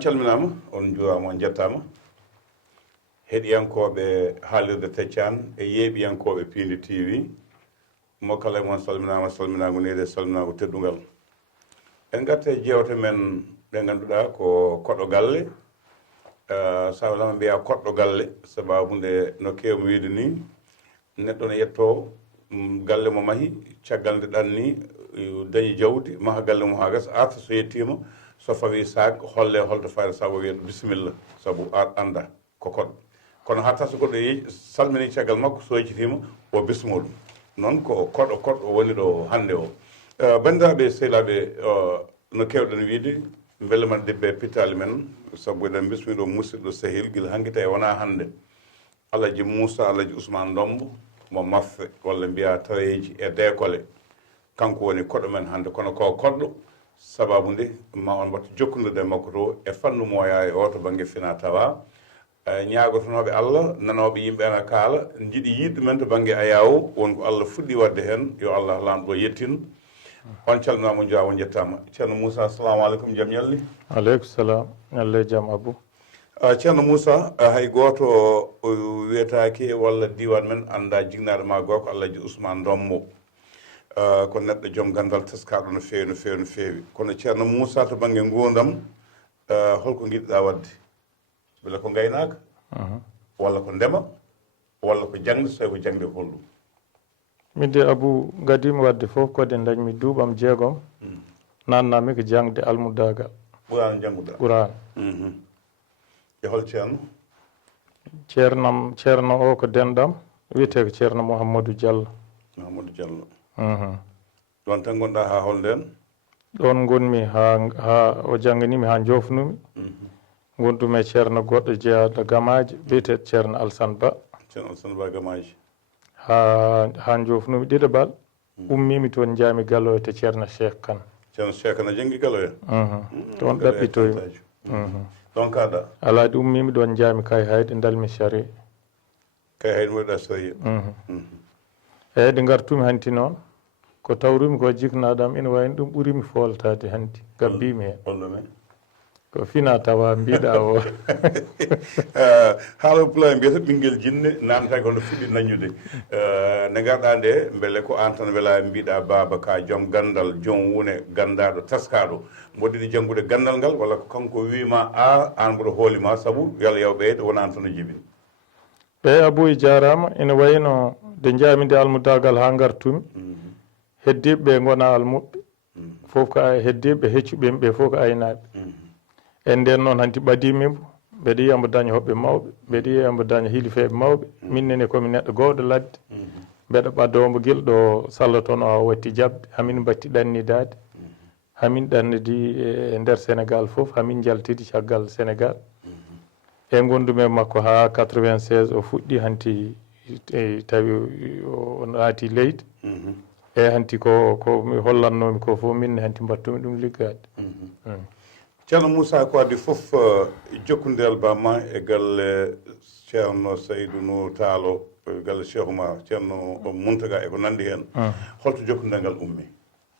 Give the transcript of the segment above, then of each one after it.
calminama on juwama on jettama heɗiyankoɓe haalirde Teccane e yeeɓiyankoɓe Pindi TV mo kala mon salminago nede salminago teddugal en gatte jewte men ɗe ganduɗa ko koɗɗo galle sawlama mbiya koɗɗo galle sababude no kewmi wiide ni neɗɗo ne yetto galle mo mahi caggal nde ɗanni dañi jawdi maha galle mo ha gasa arta so yettima so fawi sac holle holto fayda sabu wiyeɗo bisimilla saabu anda ko koɗɗo kono hatta so goɗɗo yeehi salmini caggal makko so yeccitima o bismo ɗum noon ko koɗɗo woni ɗo hande o bandiraɓe sehilaɓe no kewɗen wiide beele man debbe pitali men saabu eɗen bismiɗo musidɗo sehil guila hanki tawi wona hande Alaji Moussa Alaji Ousmane Dombo mo maffe walla mbiya taweji e dekole kanko woni koɗɗo men hande kono ko koɗɗo sababu nde ma on mbatta jokkudirde makko to e fannu moya e oto banggue fina tawa ñagotonoɓe Allah nanoɓe yimɓe ena kaala jiiɗi yidde men to banggue ayawo wonko Allah fuɗɗi wadde hen yo Allah lamɗo yettin on calminama jawo jettama ceerno Moussa assalamu aleykum jaam ñalli aleykum salam ñalle jaam Abou ceerno Moussa hay goto wiyetake walla diwan men anda jignaɗo ma goko Alaji Ousmane Dombo ko neɗɗo joom gandal teskaɗo no fewi kono ceerno Moussa to banggue gurdam holko giɗɗa wadde beele ko gaynaka walla ko ndema walla ko jangde so tawi ko jangde holɗum midde Abou gadimi wadde fof kode dañmi duuɓam 6 nannami ko jangde almudagal ɓurano jangguɗa ɓurano e hol ceerno ceerno o ko denɗam wiyete ko ceerno Mouhamadou Diallo ɗon tan gonɗa ha holnden ɗon gonmi ha o jangganimi ha jofnumi gondumi e ceerno goɗɗo jeeyaɗo gamaji wiyete ceerno Alsane Ba gamaji ha jofnumi ɗiɗaɓal ummimi toon jaami Galoya to ceerno Cheikh Kane ceerno Cheikh Kane janggi Galoya toon ɗaɓɓitoymi ɗon kaɗa alaaɗi ummimi ɗon jaami kay hayde dalmi sari kay hayde moɗa sari eyyi ɗe gartumi hanti noon ko tawrumi ko jiknaɗam ina wayno ɗum ɓuurimi foltade hanti gabbimi hen ko fina tawa mbiɗa o haala pulaar mbiyata ɓinguel jinne namtaki hono fuɗɗi naññude nde garɗa nde beele ko an tan wela mbiɗa baba ka joom gandal joom wone gandaɗo taskaɗo mboɗiɗi janggude gandal ngal walla ko kanko wima an mboɗo hoolima saabu yo Allah yaw ɓeyde wona an tan no jibini ɓe Abou jarama ina wayno nde jaami nde almudagal ha gartumi heddiɓe ɓe gona almuɓe fof ko heddiɓe heccuɓemi ɓe fof ko aynaɓe en nden noon hanti ɓadimimo mbeɗa yiya mbo daña hoɓɓe mawɓe mbeɗa yiya mbo daña hilifeɓe mawɓe minnene komi neɗɗo gowɗo ladde mbeɗa ɓadomo guilɗo Salla toon o watti jabde hamin batti ɗannidade hamin ɗannidi e nder Sénégal fof hamin jaltidi caggal Sénégal e gondumi e makko ha 96 o fuɗɗi hanti tawi o naati leydi e hanti ko mi hollannomi ko fof minne hanti mbattumi ɗum liggade ceerno Moussa ko addi fof jokkodiral bamma e galle ceerno Saydou Nour Talo galle Cheikh Oumar ceerno Mountaga e ko nandi hen holto jokkodiral ngal ummi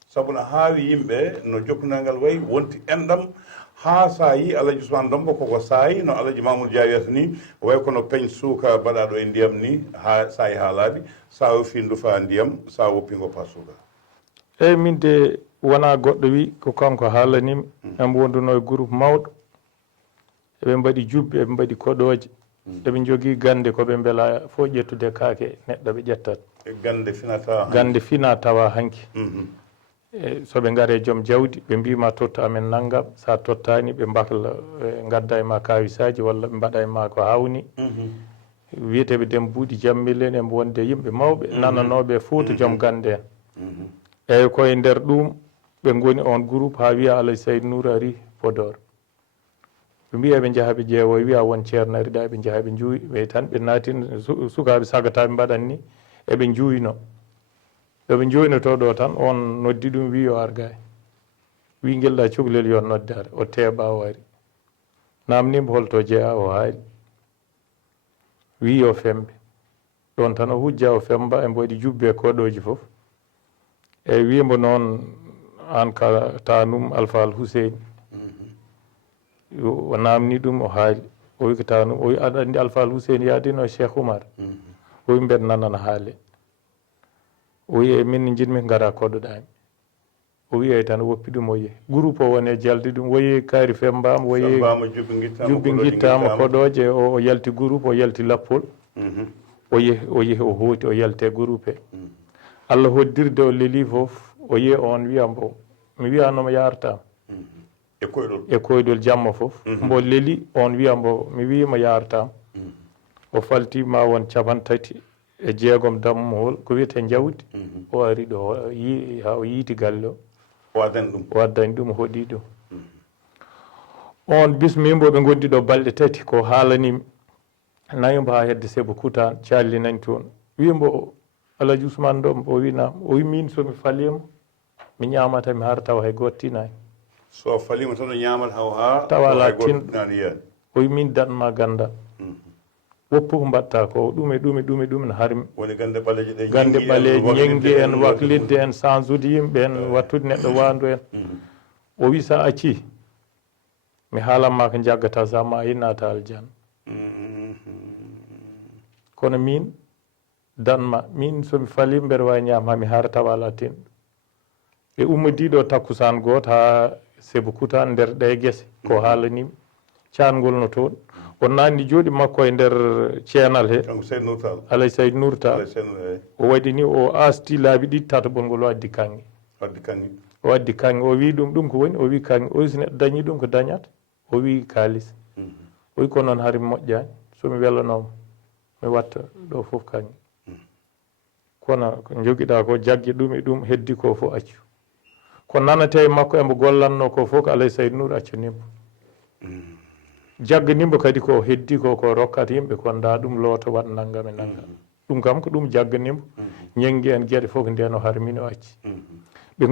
saabu no haawi yimɓe no jokkodiral ngal wayi wonti enɗam ha sa yi Alaji Ousmane Dombo koko saayi no Alaji Mamoudou Dia wiyata ni way kono peñ suuka mbaɗaɗo e ndiyam ni ha saayi ha laaɓi sa woppi ndufa ndiyam sa woppi goppa suuka eyyi min de wona goɗɗo wi ko kanko haalanimi embo wonduno e groupe mawɗo eɓe mbaɗi jubbe eɓe mbaɗi koɗoje eɓe jogui gande koɓe beela fo ƴettude kaake neɗɗo ɓe ƴettat gande fina tawa hanki soɓe gaare joom jawdi ɓe mbima totta amen naggam sa tottani ɓe mbahla gadda e ma kawisaji walla ɓe mbaɗa e ma ko hawni wiyeteɓe Dembuuɗi Jammile en embo wonde yimɓe mawɓe nananoɓe Fouta joom gande en eyyi koye nder ɗum ɓe goni on groupe ha wiya Alaji Saydou Nour ari Podor ɓe mbiya ɓe jaaha ɓe ƴeewo wiya won ceerno ari ɗa ɓe jaaha ɓe juuyi ɓe tan ɓe natin sukaɓe sagataɓe mbaɗan ni eɓe juuyno yoɓe joynoto ɗo tan on noddi ɗum wi yo argay wi guelɗa cukalel yo noddare o teeɓa o ari namnimo holto jeeya o haali wi yo fembe ɗon tan o hujja o femba embo waɗi jubbe koɗoji fof e wimo noon an ka tanum Alpha Al Hussein o namni ɗum o haali o wi ko tawa ɗum o wi aɗa anndi alfal Hussein yaadino Cheikh Oumar o wi mbeɗa nanana haale o wi e min jinmi ngara koɗoɗami o wiye tan woppi ɗum o yehi groupe o woni e jalde ɗum o yehi kaari fembama o yehi jubbi guittama koɗoje o yalti groupe o yalti lappol o yehi o hooti o yalte groupe Allah hoddirde o leeli fof o yehi on wiyambo mi wiyanoma yartama e koydol jamma fof mbo leeli on wiyambo mi wima yartama o falti ma won 36 dammuhol ko wiyete jawdi o ari ɗo ha o yiiti galle o waddani ɗum hoɗi ɗum on bismimbo ɓe gondi ɗo balɗe tati ko haalanimi nayimbo ha hedde Sebo Kutan callinani toon wimbo Alaji Ousmane ɗo o winam o wi min somi falima mi ñamata mi har tawa hay gottinani so falima tan ñamat ha tawa ala tinɗo o wi min danma ganda woppu ko mbatta ko ɗum e ɗum e ɗum e ɗum ne harmi woni gande ɓaleji ɗe gande ɓaleji ñenggi en waklidde en change yimɓe en wattude neɗɗo wandu en o wi sa acci mi haalanma ko jaggata sa ma yinnata aljanna kono min danma min somi fali mbeɗa wawi ñaam ha mi haara tawa ala tinɗo e ummodiɗo takkusan goto ha Sebo Kutan nder ɗe guese ko haalanimi cangol no toon o nanni jooɗi makko e nder ceenal he Alay Saydou Nour Tall o waɗi ni oasti laabi ɗiɗi tataɓol ngol o addi kanŋe o addi kanŋe o wi ɗum ko woni o wi kanŋe o wi so neɗɗo dañi ɗum ko dañata o wi kalis o wi ko noon haari moƴƴani somi welanoma mi watta ɗo fof kanŋe kono ko joguiɗa ko jaggue ɗum e ɗum heddi ko fof accu ko nanate makko embo gollanno ko fof ko Alay Saydou Nour accanimo jagganimbo kadi ko heddi ko rokkata yimɓe ko nda ɗum looto waɗ naggam e naggam ɗum kam ko ɗum jagganimbo ñenggi en gueɗe fof ko nden o harmini o acci ɓe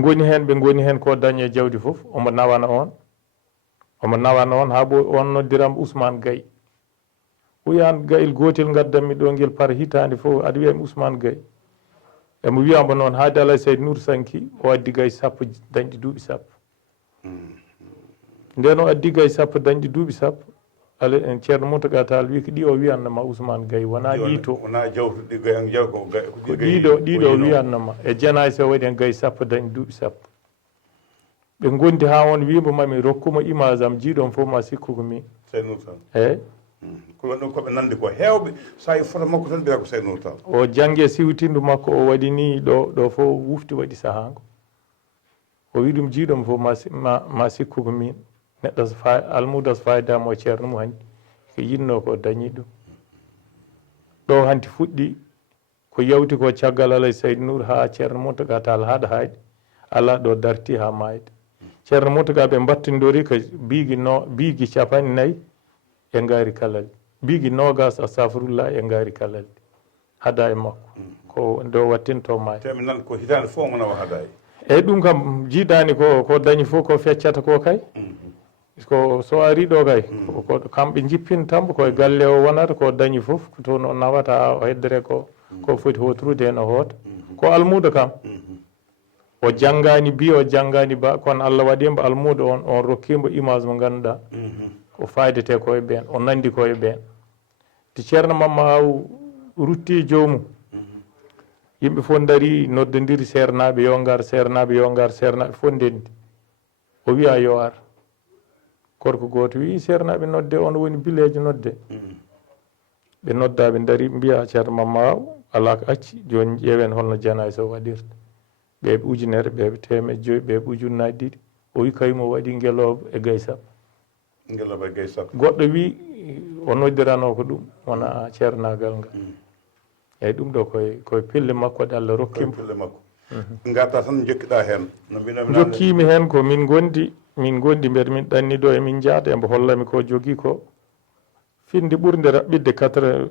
goni hen ko dañe jawdi fof omo nawana on ha ɓo on noddiram Ousmane Gaye o wiyan gayel gotel gaddanmi ɗo guel par hitande fof aɗa wiyami Ousmane Gaye emo wiyamba noon haade Alay Saydou Nour sanki o addi gay sappo dañɗi duuɓi sappo nden o addi gay sappo dañɗi duuɓi sappo ala en ceerno Mountaga Tall wi ko ɗi o wiyannoma Ousmane Gaye wona ɗi to ko ɗiɗo wiyannoma e janayse o waɗi en gay sappo dañɗi duuɓi sappo ɓe gondi ha on wimbo mami rokkuma image am jiiɗon fof ma sikku ko min eyyi ko ɗum koɓe nandi ko hewɓe sa e photo makko tan mbiya ko Saydou Nour Tall o jangge siwtindu makko o waɗi ni ɗo fof wufti waɗi sahango o wi ɗum jiiɗom fof ma sikku ko min neɗɗo almudo so fayidama o ceerno mum hanki ko yinno ko dañi ɗum ɗo hanti fuɗɗi ko yawti ko caggal Alay Saydou Nour ha ceerno Mountaga Tall haɗa hayde ala ɗo darti ha mayde ceerno Mountaga ɓe battindori ko biigui 40 e ngaari kalal biigui nogas astafirullah e ngaari kalal hada e makko ko ndo wattinto mayde temi nan ko hitande fof mo nawa hada eyyi ɗum kam jiiɗani ko dañi fof ko feccata ko kay ko so ari ɗo kay ko kamɓe jippintambo koye galle o wonata ko dañi fof ko toon o nawata o heddere ko foti hotrude hen o hoota ko almudo kam o janggani bi o janggani ba kono Allah waɗimbo almudo on rokkimo image mo ganduɗa ko faydete koye ɓen o nandi koye ɓen te ceerno Mamma Aw rutti jomum yimɓe fof daari noddodiri sernaɓe yo ngar sernaɓe fof ndendi o wiya yo ar korko goto wi sernaɓe nodde on woni bilejo nodde ɓe noddaɓe daari mbiya ceerno Mamma Aw ala ko acci joni ƴeewen holno janaysa o waɗirta ɓeɓe ujunere ɓeɓe 500 ɓeɓe ujunnaje ɗiɗi o wi kayum o waɗi ngeloba e gay sappo goɗɗo wi o noddirano ko ɗum wona ceernagal ngal eyyi ɗum ɗo koye pelle makko ɗe Allah rokkimo garta tan jokkiɗa hen jokkimi hen ko min gondi mbeɗa min ɗanni ɗo emin jaada embo hollami ko jogui ko finde ɓurde raɓɓidde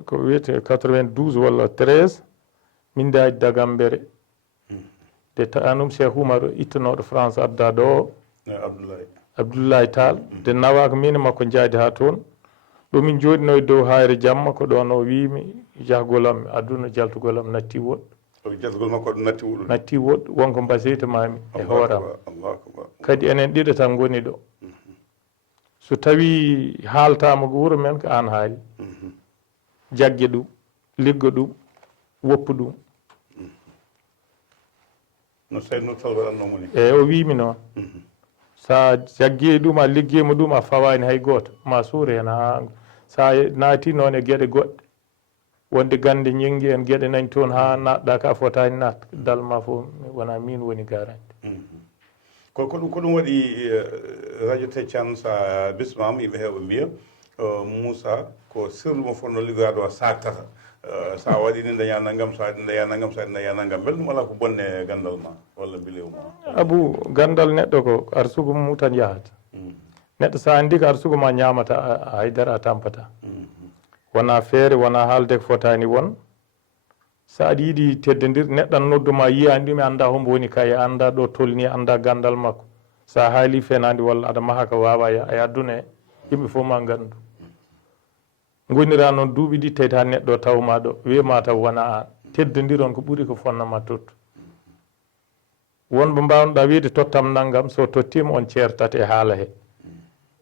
ko wiyete 92 walla 13 min daadi Dagambere de tanum Cheikh Oumar ittanoɗo France adda ɗo o Abdoulaye Tall de nawa ko min e makko jaadi ha toon ɗo min jooɗino e dow hayre jamma ko ɗon o wimi jahgolam aduna jaltugolam natti woɗɗo natti woɗɗo wonko mbasiyta mami e hooram kadi enen ɗiɗo tan goni ɗo so tawi haaltama ko wuro men ko an haali jagge ɗum liggo ɗum woppu ɗum no Seydou Tall waɗannomo ni o wimi noon sa jaggi ɗum a liggima ɗum a fawani hay goto ma suura hen ha sa naati noon e gueɗe goɗɗe wonde gande ñingui en gueɗe nani toon ha natɗa ka fotani nat dalma fof wona min woni garante ko ɗum waɗi radio Tethian sa bismama yimɓe heeɓe mbiya Moussa ko sirlu mo fonno liggoyade o saktata sa waɗi ni daña naggam sa waɗi daña naggam sa waɗi daña naggam beele ɗum ala ko bonne gandal ma walla mbilew ma Abou gandal neɗɗo ko arsugo mum tan yahata neɗɗo sa andi ko arsugo ma ñamata haydara a tampata wona feere wona haalde ko fotani won sa aɗa yiiɗi teddodir neɗɗo nodduma yiyani ɗum e anda hombo woni kaye anda ɗo tolni anda gandal makko sa haali fenade walla aɗa maha ko wawa a adduna yimɓe fof ma gandu gonira noon duuɓi ɗi tawi ha neɗɗo tawma ɗo wiyama taw wona an teddodiron ko ɓuuri ko fonnama tottu wonɓe mbawnoɗa wiide tottam naggam so tottima on ceertat e haala he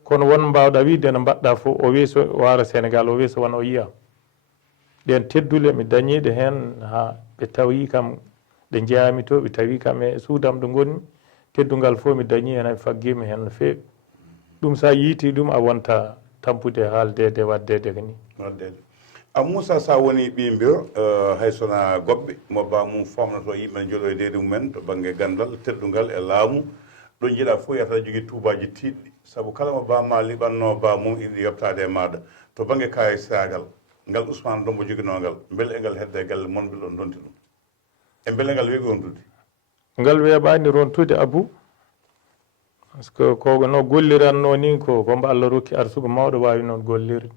kono won mbawɗa wiide no mbaɗɗa fof o weeso wara Sénégal o weeso wona o yiyam ɗen teddule mi dañiɗe hen ha ɓe tawi kam ɗe jeeyami to ɓe tawi kam e suudam ɗo gonmi teddugal fof mi dañi hen hay faggima hen no feewi ɗum sa yiiti ɗum a wonta tampude haaldede waddede ko ni waddede a Moussa sa woni ɓimbio hay sona goɓɓe mo bamum famnoto yimɓe ne jooɗo e deydi mumen to banggue gandal teddugal e laamu ɗo jiiɗa fof yata jogui tubaji tiɗɗi saabu kala mo bamma liɓanno bamum iɗi yoɓtade e maɗa to banggue kayitagal ngal Ousmane Dombo joguinogal beele e ngal hedde galle mon beele on donti ɗum e beele ngal weeɓi rontude ngal weeɓani rontude Abou par ce que ko no golliranno ni ko mbo Allah rokki arsugo mawɗo wawi noon gollirde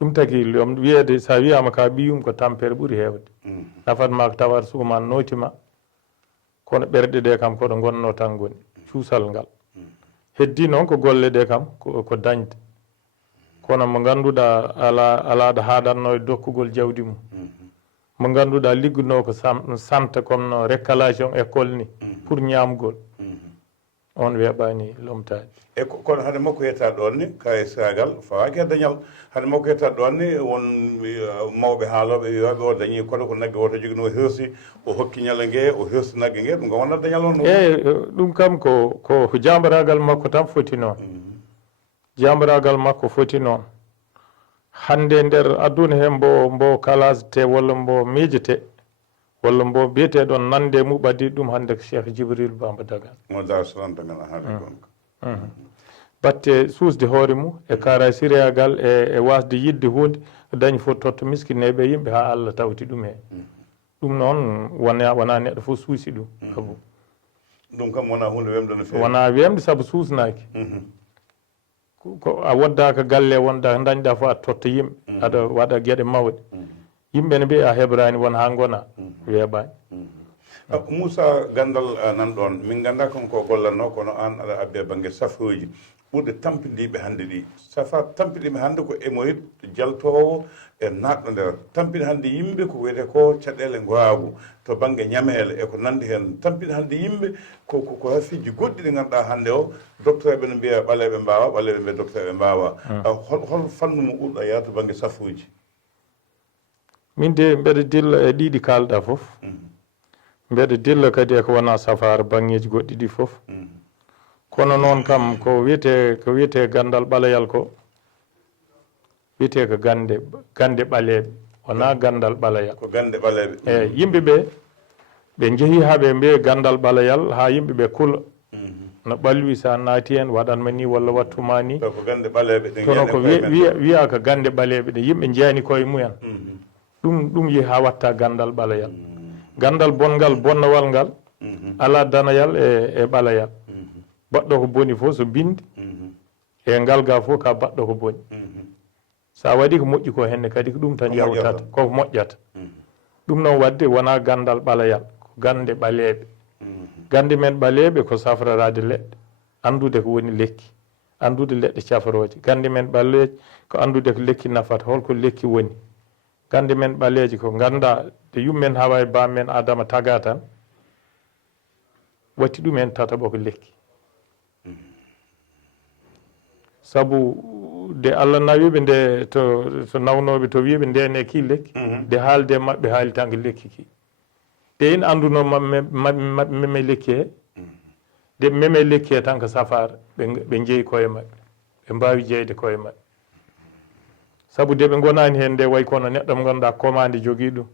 ɗum tagi wiyede sa wiyama ka ɓiyum ko tampere ɓuuri hewde nafatma ko tawa arsugo ma notima kono ɓerɗe ɗe kam koɗo gonno tan goni cuusal ngal heddi noon ko golle ɗe kam ko dañde kono mo ganduɗa alaɗa haɗanno e dokkugol jawdi mum mo ganduɗa ligguno ko santa comme no récalation école ni pour ñamgol on weeɓani lomtade e kono hade makko yetta ɗon ni kaye sagal fawaki e dañal hade makko yetta ɗon ni won mawɓe haaloɓe wiyaɓe o dañi kono ko nagge woto jogui hirsi o hokki ñalla gue o hirsi nagge gue ɗum kam wonat dañal on eyyi ɗum kam ko jambaragal makko tan foti noon jambaragal makko foti noon hande nder aduna he mbo kalasete walla mbo miijete walla mbo biyeteɗon nande muɓadi ɗum hande ko Cheikh Djibril Bamba Dagan mo Dar Salam Dagan a haali gonga batte suusde hoore mum e kara siriyagal e wasde yidde hunde dañi fof totta miskineɓe yimɓe ha Allah tawti ɗum he ɗum noon wona neɗɗo fof suusi ɗum Abou ɗum kam wona hunde wemde no fewi wona wemde saabu suusnaki ko a woddaka galle wonda dañɗa fof a totta yimɓe aɗa waɗa gueɗe mawɗe yimɓe ne mbiya a heɓrani won ha gona weeɓani Moussa gandal nan ɗon min ganda kon ko gollanno kono an aɗa abbe banggue safoji ɓurde tampidiɓe hande ɗi safa tampiɗiɓe hande ko hémorroïde jaltowo e natɗo nder tampini hande yimɓe ko wiyete ko caɗele gowagu to banggue ñamele e ko nandi hen tampini hande yimɓe ko hafiji goɗɗi ɗi ganduɗa hande o docteur ɓe no mbiya ɓaleɓe mbawa ɓaleɓe mbiya docteur ɓe mbawa hol fannu mo ɓurɗa yaatu banggue safuji min de mbeɗa dilla e ɗiɗi kalɗa foof mbeɗa dilla kadi eko wona safaro banggueji goɗɗi ɗi foof kono noon kam ko wiyete gandal ɓalayal ko wiyete ko gande ɓaleɓe wona gandal ɓalayal ko gande ɓaleɓe eyyi yimɓeɓe ɓe jeehi haaɓe mbiye gandal ɓalayal ha yimɓeɓe kuula no ɓalwi sa naati hen waɗanma ni walla wattuma ni ko gande ɓaleɓe kono ko wiya ko gande ɓaleɓe ɗe yimɓe jeeyani koye mumen ɗum yeehi ha watta gandal ɓalayal gandal bongal bonnawal ngal ala danayal e ɓalayal baɗɗo ko boni fof so bindi e ngal ga fof ka baɗɗo ko boni sa waɗi ko moƴƴi ko henne kadi ko ɗum tan yawtata koko moƴƴata ɗum noon wadde wona gandal ɓalayal ko gande ɓaleɓe gande men ɓaleɓe ko safrarade leɗɗe andude ko woni lekki andude leɗɗe cafroje gande men ɓaleje ko andude ko lekki nafata holko lekki woni gande men ɓaleje ko ganda de yummen hawa e bammen Adama taga tan watti ɗum en tataɓa ko lekki sabu de Allah nawiɓe nde to nawnoɓe to wiɓe ndene ki lekki de haalde maɓɓe haali tanko lekki ki de in anduno meme lekki he de meme lekki he tan ko safara ɓe jeeyi koye maɓɓe ɓe mbawi jeyde koye maɓɓe sabu de ɓe gonani hen nde way kono neɗɗo mo ganduɗa commande jogui ɗum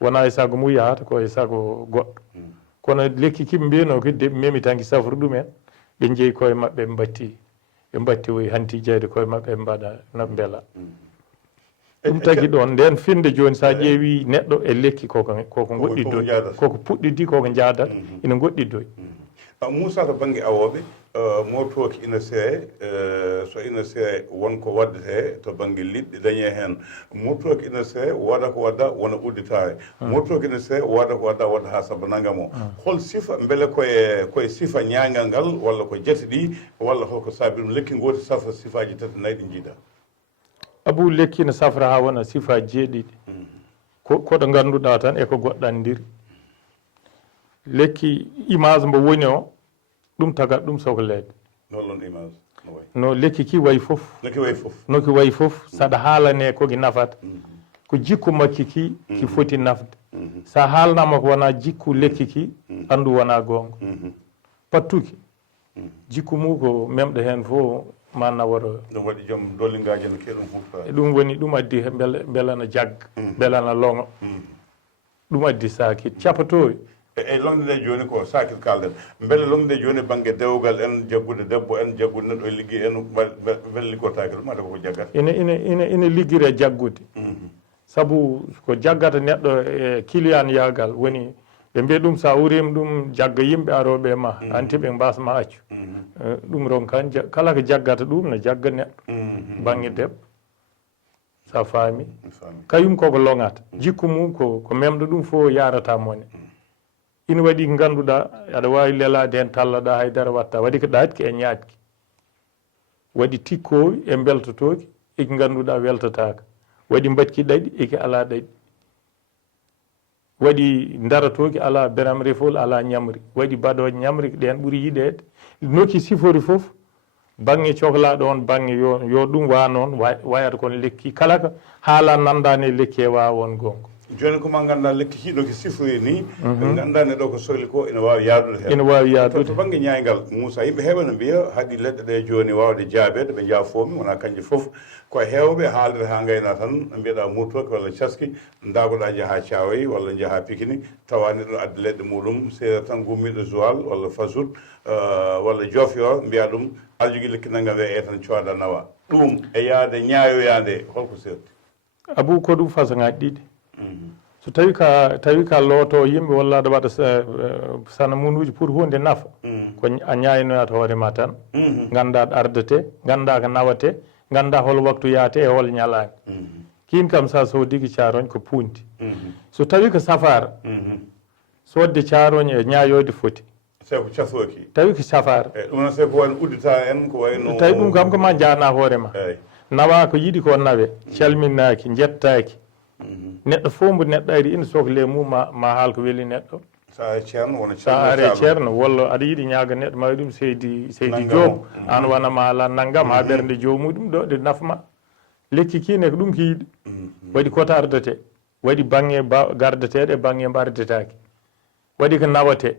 wona e sago mum yahata ko e sago goɗɗo kono lekki kiɓe mbiyano ko de memi tan ki safru ɗumen ɓe jeeyi koye maɓɓe ɓe batti oyi hanti jeyde koye maɓɓe ɓe mbaɗa no beela ɗum tagui ɗon nden finde joni sa ƴeewi neɗɗo e lekki koko goɗɗiddoy koko puɗɗidi koko jaadat ina goɗɗiddoy Moussa to banggue awoɓe motoki ina see so ina see wonko waddete to banggue liɗɗi dañe hen motoki ina see woda ko wadda wona udditare motoki ina see woda ko wadda wadda ha saabu nagam o hol sifa beele koye sifa ñagal ngal walla ko jati ɗi walla holko saabi ɗum lekki goti safra sifaji tati nayyi ɗi jiiɗa Abou lekki ne safra ha wona sifaji jeeɗiɗi koɗo ganduɗa tan eko goɗɗandiri lekki image mbo woni o ɗum tagat ɗum sohlede nollon image no lekki ki wayi fof noki wayi fof saɗa haalane koki nafata ko jikku makki ki foti nafde sa haalnama ko wona jikku lekki ki andu wona gonga pattuki jikku mum ko memɗo hen fof ma naworo ɗum waɗi joom dollingaji no keɗum hufa ɗum woni ɗum addi beelana jagga beelana longo ɗum addi sakit capatoyi e longde nde joni ko sakil kalden beele longde nde joni banggue dewgal en jaggude debbo en jaggude neɗɗo e ligguey en beele liggotaki ɗum ade koko jaggata ina ligguire jaggude saabu ko jaggata neɗɗo e client yagal woni ɓe mbiya ɗum sa urima ɗum jagga yimɓe aroɓe e ma hanti ɓe mbasma accu ɗum ronkan kala ko jaggata ɗum ne jagga neɗɗo banggue debbo sa faami kañum koko longata jikku mum ko memɗo ɗum fof yarata mone ina waɗi ko ganduɗa aɗa wawi lelade hen tallaɗa haydara watta waɗi ko ɗatki e ñaatki waɗi tikkowi e beltotoki eki ganduɗa weltataka waɗi mbatki ɗaɗi eki ala ɗaɗi waɗi daratoki ala beram refol ala ñamri waɗi baɗoje ñamri ɗen ɓuuri yiɗede nokki sifori foof banggue cohlaɗo on banggue yo ɗum wa noon wayata kono lekki kala ko haala nandani e lekki e wawa won gonga joni koma ganduɗa lekki hiɗo ko sifori ni ɓe gandani ɗo ko sohli ko ina wawi yadude hen ina wawi yadude to banggue ñaygal Moussa yimɓe heeɓe no mbiya haɗi leɗɗe ɗe joni wawde jaabede ɓe jaafomi wona kanƴe foof ko hewɓe haaldata ha gayna tan mbiyeɗa murtoki walla caski dagoɗa jaaha Thiawoye walla jaaha Pikine tawani ɗon adde leɗɗe muɗum seeɗa tan gummiɗo Joal walla Fassout walla Diofior mbiya ɗum aɗa jogui lekki naggam wiya tan cooda nawa ɗum e yaade ñaayoyade holko serti Abou ko ɗum façon ngaji ɗiɗi so tawi ka looto yimɓe walla aɗa waɗa sana munuji pour hunde nafa ko a ñaynoyata hoorema tan ganda ɗo ardete ganda ko nawate ganda hol waktu yaate e hol ñalani kin kam sa sodiki caroñ ko punti so tawi ko safara sodde caroñ e ñayoyde foti seko casoki tawi ko safara ɗum noon seko wayno uddita en ko wayno tawi ɗum kam ko ma jana hoorema nawa ko yiiɗi ko nawe calminnaki jettaki neɗɗo fof mbo neɗɗo ari ina sohle mum ma haal ko weeli neɗɗo sa are ceerno walla aɗa yiiɗi ñaaga neɗɗo ma ɗum seydi joom an wona ma ala naggam ha ɓernde jomuɗum ɗo ɗe nafma lekki kine ko ɗum ko yiiɗi waɗi kota ardete waɗi banggue gardateɗe e banggue mbardetaki waɗi ko nawate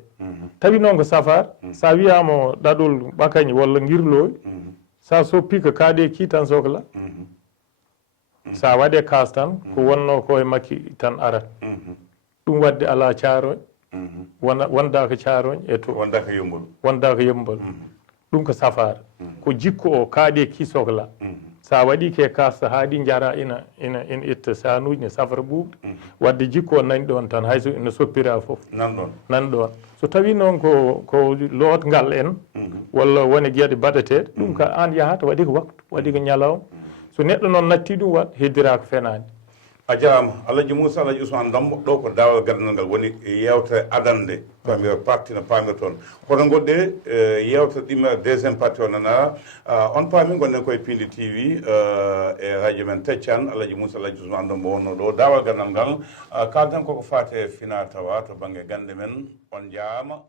tawi noon ko safar sa wiyama ɗaɗol ɓakañe walla guirloy sa soppi ko kaaɗe ki tan sohla sa waɗe kas tan ko wonno ko e makki tan arat ɗum wadde ala caroñ wonda ko caroñ e to wonda ko yembol ɗum ko safara ko jikku o kaaɗe ki sohla sa waɗi ke kas haaɗi jara ina itta sanuji ne safara ɓuuɓde wadde jikku o nani ɗon tan hayso ina soppira foof nan ɗon so tawi noon ko lootgal en walla woni gueɗe baɗeteɗe ɗum ka an yahata waɗi ko waktu waɗi ko ñalawma so neɗɗo noon natti ɗum wat heddira ko fenani a jarama Alaji Moussa Alaji Ousmane Dambo ɗo ko dawal gardal ngal woni yewtere adande premier parti no pamir toon hoto goɗɗe yewtere ɗima deuxiéme parti o nanara on paami gonɗen koye Pindi TV e radio men Teccan Alaji Moussa Alaji Ousmane Dambo wonno ɗo dawal gardal ngal kalten koko fate fina tawa to banggue gande men on jaama